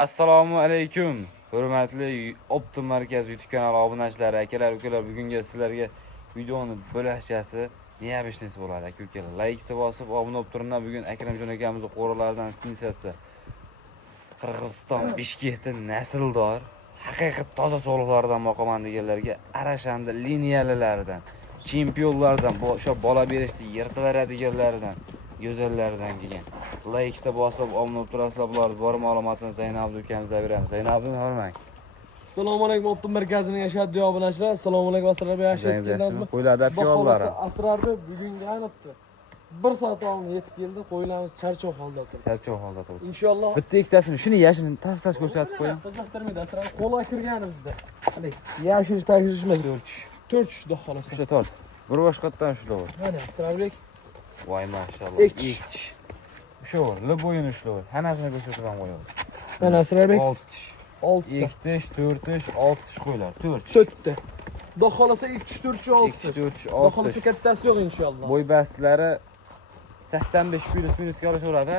Assalomu alaykum. Hurmatli Optim Markaz YouTube kanali obunachilari, akalar, ukalar, bugungi sizlarga videoni bo'lashchasi nima ishnisi bo'ladi, aka-ukalar. Like bosib, obuna bo'lib turinglar. Bugun Akramjon akamizning qo'ralaridan sensatsiya. Qirg'iziston Bishkekda nasldor, haqiqiy toza sog'liqlardan boqaman deganlarga arashandi liniyalaridan, chempionlardan, o'sha bola berishni yirtilaradiganlardan, go'zallaridan kelgan. Like bosib, obuna bo'lib turasizlar. Bular bor ma'lumotini Zaynab ukamizga beramiz. Zaynabni hormang. Assalomu alaykum, Optim markazining yashaddiy obunachilar. Assalomu alaykum, Asrarbek, yaxshi keldingizmi? Qo'ylarda yo'llari. Asrarbek bugunga aynibdi. 1 soat oldin yetib keldi. Qo'ylarimiz charchoq holda turibdi. Charchoq holda turibdi. Inshaalloh bitta ikkitasini shuni yashini tas ko'rsatib qo'ying. Qiziqtirmaydi Asrarbek. Qo'lga kirganimizda. Hadi, yashil tagishimiz 4 tushdi xolos. Shuna tort. Bir boshqatdan ushlayver. Mana Asrarbek. Voy mashalloh. Ikki. Shu, liboyini ushlayver. Hammasini ko'rsatib ham qo'yaver. Mana Asrarbek 6 tish. 6 2 tish, 4 tish, 6 tish qo'ylar. 4 tish. 4 ta. Xudo xolasa 2 tish, 4 tish, 6 tish. 4 tish, Xudo 6 xolasa tish. kattasi yo'q inshaalloh. Bo'y bastlari 85 minusga olishaveradi.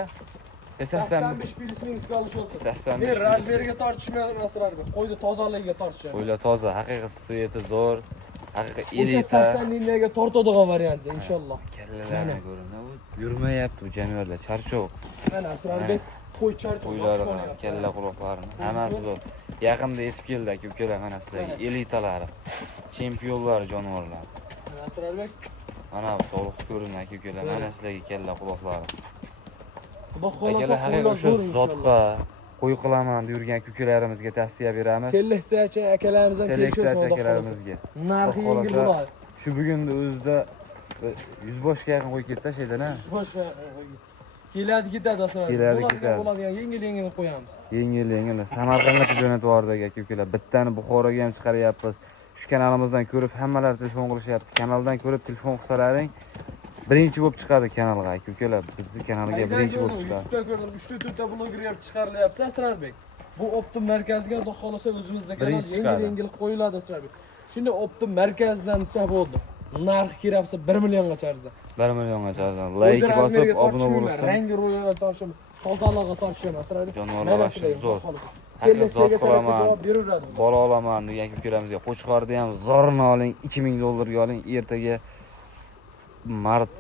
85 minusga olishadi. 85. Men razmeriga tortishmayman Asrarbek. Qo'yni tozaligiga tortishadi. Qo'ylar toza, haqiqiy sveti zo'r, haqiqiy O'sha elita. 80 liniyaga tortadigan varianti inshaalloh. Kallalarni ko'ring. Yurmayapti bu jonivorlar, charchoq. Mana Asrarbek qo'y charchoq. Qo'ylari, kalla quloqlarini hammasi zo'r. Yaqinda yetib keldi aka-ukalar, mana sizlarga elitalari, chempionlar jonivorlar. Mana Asrarbek. Mana bu sog'liq ko'rin aka-ukalar, mana sizlarga kalla quloqlari. Xudo xolasa Akalar haqiqiy o'sha zotqa qo'y qilaman deb yurgan aka-ukalarimizga tavsiya beramiz. Seleksiyachi akalarimizdan Seleksiyachi akalarimizga. Narxi yengil bo'ladi. Shu bugunning o'zida 100 boshga yaqin qo'y ketdi shaydan-a. Boshqa keladi ketadi Asrarbek. Keladi ketadi. Bo'ladigan yengil qo'yamiz. Yengil. Samarqandgacha jo'natib yubordik aka-ukalar. Bittani Buxoroga ham chiqaryapmiz. Shu kanalimizdan ko'rib hammalar telefon qilishyapti. Kanaldan ko'rib telefon qilsalaring birinchi bo'lib chiqadi kanalga aka-ukalar. Bizning kanalga birinchi bo'lib chiqadi. 3 ta ko'rdim, 3 ta 4 ta bloger ham chiqarilyapti Asrarbek. Bu Optim markaziga xudo xolasa o'zimizda kanal yengil qo'yiladi Asrarbek. Shunda Optim markazidan desa bo'ldi. Narxi kirapsa 1 milliongacha arzon. 1 milliongacha arzon. Like bosib obuna bo'lsin. Rangi ro'yxatga tortishim, tozaligiga tortishim Asrarbek. Jonivorlar vashim zo'r. Haqiqat qilaman. javob beraveradi. Bola olaman degan aka-ukarimizga Qo'chqorda ham zorini oling, 2000 dollarga oling. Ertaga mart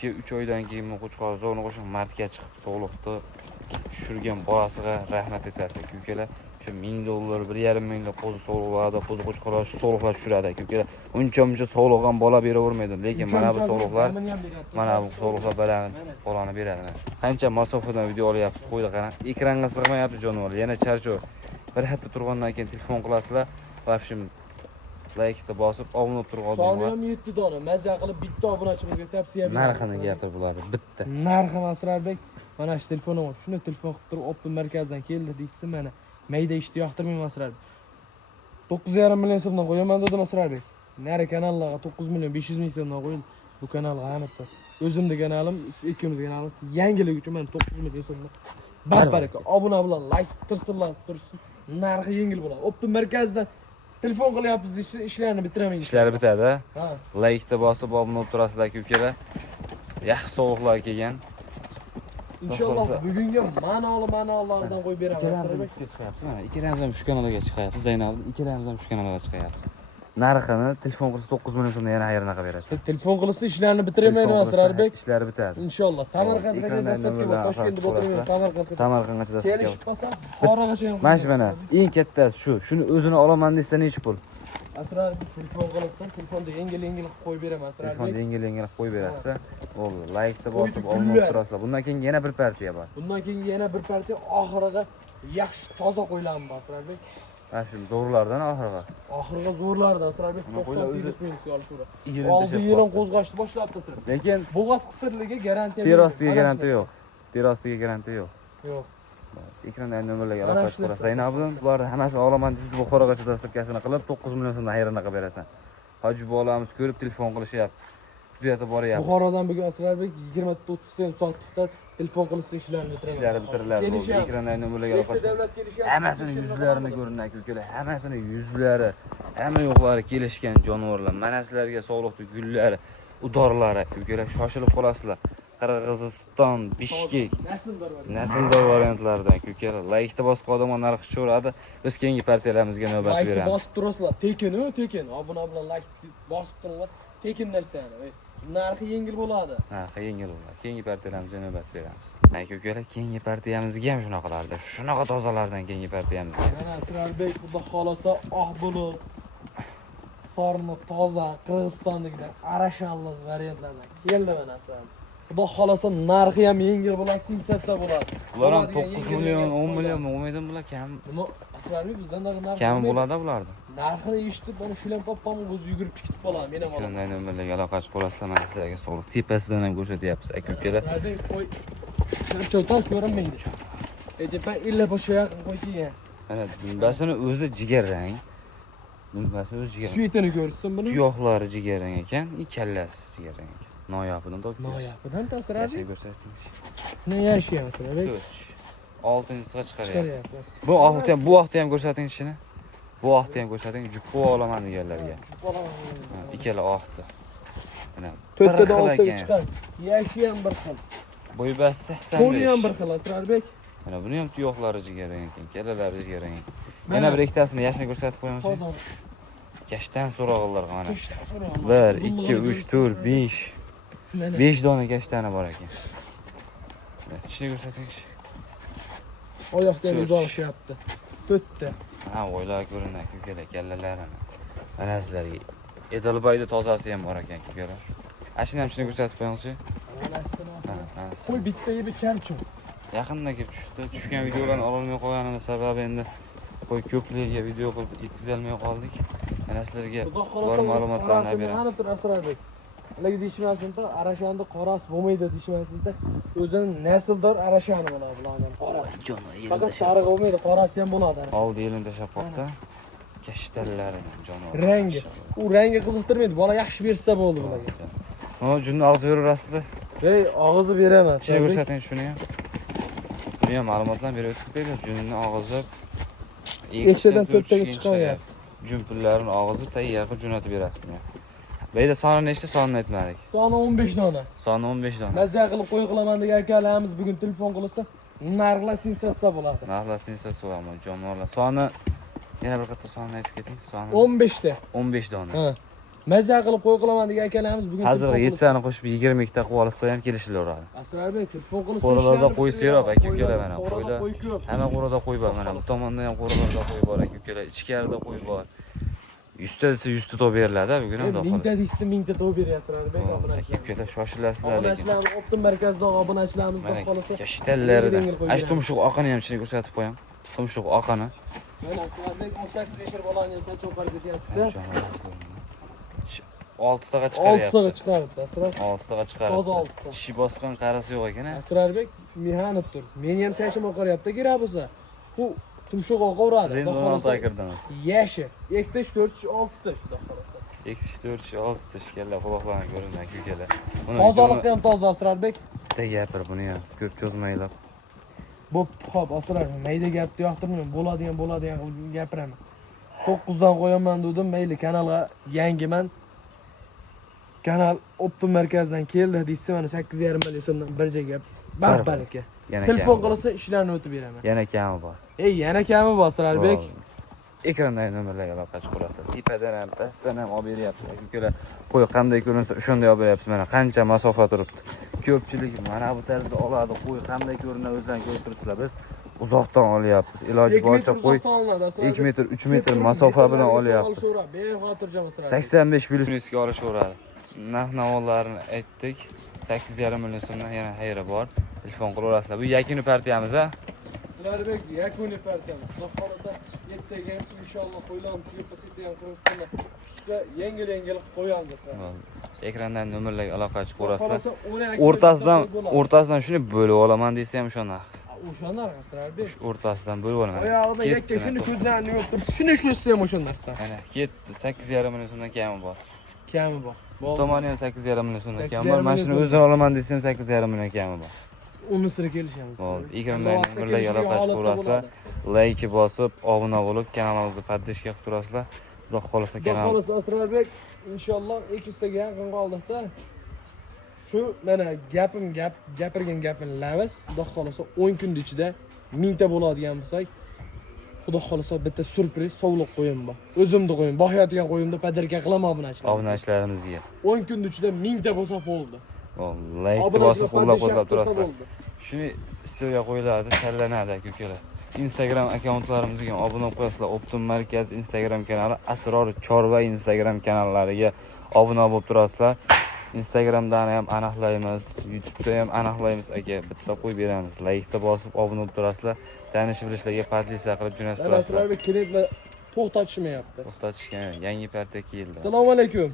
2-3 oydan keyin Qo'chqor zo'rini qo'shib martga chiqib sog'liqni tushirgan bolasiga rahmat etasiz aka-ukalar. Shu 1000 dollar, 1,5 mingga qo'zi sog'liqlarda, qo'zi Qo'chqorlar shu sog'liqlar tushiradi aka-ukalar. Uncha sog'liq ham bola beravermaydi, lekin mana bu sog'liqlar, mana bu sog'liqlar bolani beradi. Qancha masofadan video olyapsiz, qo'ydi qarang. Ekranga sig'mayapti jonivor. Yana charchoq. Bir hafta turgandan keyin telefon qilasizlar. Vobshim like bosib obuna bo'lib turgan Soni ham 7 dona. Mazza qilib bitta obunachimizga tavsiya beramiz. narxini gapir bularni bitta. Narxi Asrarbek, mana shu telefonim bor. Shuni telefon qilib turib Optim markazdan keldi deysiz, mana mayda ishni yoqtirmayman Asrarbek. 9,5 million so'mdan qo'yaman dedim Asrarbek. Nari kanallarga 9 million 500 ming so'mdan qo'yildi. Bu kanalga anitdi. O'zimning kanalim, ikkimiz kanalimiz yangilik uchun men 9 million so'mdan baraka obuna bilan like tirsinlar tursin. Narxi yengil bo'ladi. Optim markazdan telefon qilyapmiz deysiz, ishlarni bitiraman. Ishlari bitadi. Ha. Like bosib obuna bo'lib turasizlar aka-ukalar. Yaxshi sog'liqlar kelgan. Inshaalloh bugunga ma'nolardan qo'yib beramiz. Mana ikkalamiz ham shu kanalga chiqyapmiz. Zaynab ikkalamiz ham shu kanalga chiqyapmiz. Narxini telefon qilsa 9 million so'mdan yana xayrinaqa berasiz. Telefon qilsa ishlarni bitiramayman Asrarbek. Ishlari bitadi. Inshaalloh Samarqandga dastlabki bor. Toshkentda o'tiraman Samarqandga. Samarqandgacha dastlabki. Kelishib qolsa Qoragacha ham. Mana shu mana eng kattasi shu. Shuni o'zini olaman desa necha pul? Asrarbek telefon qilasan, telefonda yengil qo'yib beraman Asrarbek. Telefonda yengil qo'yib berasiz. Bo'ldi. Like bosib obuna bo'lib turasizlar. Bundan keyin yana bir partiya bor. Bundan keyin yana bir partiya oxiriga yaxshi toza qo'ylarni bor Asrarbek. Mana shu zo'rlardan oxiriga. Oxiriga zo'rlardan Asrarbek 90 minusga olib turadi. Oldi Oldi yilin qo'zg'ashni boshlabdi Asrarbek. Lekin bo'g'oz qisirligiga garantiya terostiga garantiya yo'q. Terostiga garantiya yo'q. Yo'q. Ekranda nomerlarga aloqa qilasiz. Zaynabdan bularni hammasini olaman desiz, Buxorogacha dastlabkasini qilib 9 million so'mdan xayrinaqa berasan. Hoji bolamiz ko'rib telefon qilishyapti. Kuzatib boryapti. Buxorodan bugun Asrarbek 20-30 cent soatlikda telefon qilsa ishlarni bitiraman. Ishlari bitiriladi. Ekranda nomerlarga aloqa qilasiz. Hammasini yuzlarini ko'ring aka-ukalar. Hammasini yuzlari, hamma yo'qlari kelishgan jonivorlar. Mana sizlarga sog'liqli gullari, udorlari aka-ukalar shoshilib qolasizlar. Qirg'iziston, Bishkek, Nasildor var. nasldor variantlardan ko'klar. Laykni bosib odamlar narxi tushaveradi. Biz keyingi partiyalarimizga navbat Like beramiz. bosib turasizlar. Tekin. Obuna bilan like bosib turinglar. Tekin narsani. Narxi yengil bo'ladi. Ha, yengil bo'ladi. Keyingi partiyalamizga navbat beramiz. Nay ko'klar, keyingi partiyamizga ham shunaqalarda, shunaqa tozalardan keyingi partiyamizga. Mana Asrarbek xudo xolasa oq bulut, sorni toza, Qirg'izistondagilar arashallos variantlardan keldi mana Asrarbek. Xudo xolasa narxi ham yengil bo'ladi, sensatsiya bo'ladi. Bular ham 9 million, 10 million o'ymaydim bular kam. Nima Asrarbek bizdan da narx Kam bo'ladi bularda. Narxini eshitib, mana shular papam o'zi yugurib chiqib qoladi. Men ham olaman. Shunday nimalarga aloqachi bo'lasizlar, mana sizlarga sog'liq tepasidan ham ko'rsatyapmiz aka-ukalar. Asrarbek qo'y. Charchoqdan ko'rinmaydi. Tepa illa boshqa yaqin qo'ygan. Mana dumbasini o'zi jigar rang. Dumbasi o'zi jigar. Svetini ko'rsin buni. Tuyoqlari jigar rang ekan, kallasi jigar rang ekan. Noyobidan topib. Noyobidan Asrarbek. Yashab ko'rsating. Ne yashayapsiz Asrarbek? 6-siga chiqaryapti. Chiqaryapti. Bu vaqtda ham ko'rsating ishini. Bu vaqtda ham ko'rsating, juppa olaman deganlarga. Ikkala oqdi. Mana To'rtta olsaga chiqar. Yashi ham bir xil. Bo'y bas 85. Qo'li ham bir xil Asrarbek. Mana buni ham tuyoqlari jigarang ekan, kallalari jigarang ekan. Yana bir ikkitasini yashni ko'rsatib qo'yamiz. Qozon. Gashdan so'rag'inlar mana. Kishdan so'rayman. 1, 2, 3, 4, 5. 5 dona gashtani bor ekan. Ishni ko'rsating. Oyoqdan o'zi olishyapti. To'rtta. Ha, o'ylar ko'rinadi, ko'kalar, kallalari. Mana sizlarga Edilbayda tozasi ham bor ekan, ko'kalar. Ashini ham shuni ko'rsatib qo'yingchi. Qo'y bitta yeb charchu. Yaqinda kelib tushdi. Tushgan videolarni ololmay qo'yganimiz sababi endi qo'y ko'plarga video qilib yetkazolmay qoldik. Mana sizlarga bor ma'lumotlarni beraman. Mana tur Asrarbek. Ularga deyishmasin-da, arashanda qorasi bo'lmaydi deyishmasin-da. O'zini nasldor arashani bo'ladi bularning qora. Faqat sariq bo'lmaydi, qorasi ham bo'ladi. Oldi yilini tashlab qo'ydi. Kashtallari jonivor. Rangi. U rangi qiziqtirmaydi. Bola yaxshi bersa bo'ldi bularga. Ha, junni og'zi beraverasizlar. Ey, og'izi beraman. Shuni ko'rsating shuni ham. Buni ham ma'lumotlarni berib o'tdik. Junni og'izi Ektadan to'rttaga chiqyapti. Jun pullarini og'izi tayyorga jo'natib berasiz buni. Beyda soni nechta, sonini aytmadik. Soni 15 dona. Soni 15 dona. Mazza qilib qo'y qilaman degan akalarimiz bugun telefon qilsa, narxlar sensatsiya bo'ladi. Narxlar sensatsiya bo'ladi, jonivorlar. Soni yana bir qator sonini aytib keting. Soni 15 ta. 15 dona. Ha. Mazza qilib qo'y qilaman degan akalarimiz bugun hozir 7 tani qo'shib 20 ta qilib olsa ham kelishilaveradi. Asrarbek telefon qilsa, qo'rlarda qo'y seroq aka-ukalar mana qo'ylar. Hamma qo'rada qo'y bor mana bu tomonda ham qo'rlarda qo'y bor aka-ukalar. Ichkarida qo'y bor. 100 ta desa 100 ta to'p beriladi bugun ham do'xtir. 1000 ta desa 1000 ta to'p beryapsizlar Asrarbek obunachilar. Aka-ukalar shoshilasizlar lekin. Obunachilarimiz Optim markazida obunachilarimiz qolsa. Kashtallarida. Ash tumshuq oqini ham ichini ko'rsatib qo'yam. Tumshuq oqini. Mana Asrarbek 18 yashar bolani soch oqarib ketyapti. 6 taga chiqaryapti. 6 taga chiqaribdi Asrarbek. 6 taga chiqaribdi. Toza 6 ta. Ishi bosgan qarasi yo'q ekan. Asrarbek mehanib tur. Meni ham sochim oqaryapti, kerak bo'lsa. Bu tumshuq oqaveradi. Sen nima takirdingiz? Yashi. 2 tish, 4 tish, 6 tish. 2 tish, 4 tish, 6 tish kalla quloqlarni ko'rinadi aka-ukalar. Tozaliqi ham toza Asrarbek. Bitta gapir buni ham ko'p cho'zmaylar. Bo'pti, xo'p, Asrarbek. Mayda gapni yoqtirmayman. Bo'ladigan qilib gapiraman. 9 dan qo'yaman dedim, mayli kanalga yangiman. Kanal Optim markazdan keldi deysiz, mana 8,5 million so'mdan bir joyga baraka. Telefon qilsa ishlarni o'tib beraman. Yana kami bor. Yana kami bor Asrarbek. Ekrandagi nomerlarga aloqa qilasiz. Tepadan ham, pastdan ham olib beryapsiz. Aka-ukalar, qo'y qanday ko'rinsa o'shanday olib beryapsiz. Mana qancha masofa turibdi. Ko'pchilik mana bu tarzda oladi. Qo'y qanday ko'rinadi o'zdan ko'rib turibsizlar. Biz uzoqdan olyapmiz. Iloji boricha qo'y 2 metr, 3 metr masofa bilan olyapmiz. Bexotirjam Asrarbek. 85 plyusga olishaveradi. Narx-navolarni aytdik. 8,5 million so'mdan yana xayri bor. Telefon qilaverasizlar. Bu yakuni partiyamiz a? Asrarbek yakuni partiyamiz. Xudo xolasa ertaga inshaalloh qo'yamiz. Yepasida ham Qirg'izistonda tushsa yengil qo'yamiz Asrarbek. Ekrandan nomerlarga aloqa qilib o'rtasidan shuni bo'lib olaman desa ham o'sha narx. O'sha narx Asrarbek. O'rtasidan bo'lib olaman. Oyog'ida yakka shuni ko'zlarini yopib, shuni ishlasa ham o'sha narxdan. Mana ketdi. 8,5 million so'mdan kami bor. Kami bor. Tomoni ham 8,5 million so'mdan kami bor. Mana shuni o'zini olaman desam 8,5 million kami bor. Uni sira kelishamiz. Bo'ldi. Ekrandan nomerlarga aloqa qilib like bosib, obuna bo'lib, kanalimizni podpishka qilib turasizlar. Xudo xolasa kanal. Xudo xolasa Asrarbek inshaalloh 200 taga yaqin qoldi-da. Shu mana gapirgan gapini lavas, xudo xolasa 10 kun ichida 1000 ta bo'ladigan bo'lsak, xudo xolasa bitta surpriz sovliq qo'yim bor. O'zimni qo'yim, boqayotgan qo'yimda padarka qilaman obunachilar. Obunachilarimizga. 10 kun ichida 1000 ta bo'lsa bo'ldi. Like bosib qo'llab-quvvatlab turasizlar. Shuni istoriya qo'yiladi, tanlanadi aka-ukalar. Instagram akkauntlarimizga ham obuna bo'lib qo'yasizlar. Optim markaz Instagram kanali, Asror Chorva Instagram kanallariga obuna bo'lib turasizlar. Instagramdan ham aniqlaymiz, YouTube'da ham aniqlaymiz aka. Bitta qo'yib beramiz. Like'da bosib obuna bo'lib turasizlar. Tanishib bilishlarga podpisa qilib jo'natib turasizlar. Sizlarga klientni to'xtatishmayapti. To'xtatishgan yangi partiya keldi. Assalomu alaykum.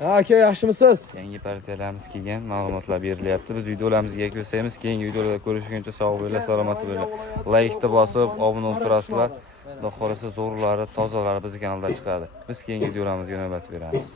Ha, aka, yaxshimisiz? Yangi partiyalarimiz kelgan, ma'lumotlar berilyapti. Biz videolarimizga ko'rsaymiz, keyingi videolarda ko'rishguncha sog' bo'linglar, salomat bo'linglar. Like'da bosib obuna bo'lib turasizlar. Xudo xolasa zo'rlari, tozalari bizning kanalda chiqadi. Biz keyingi videolarimizga navbat beramiz.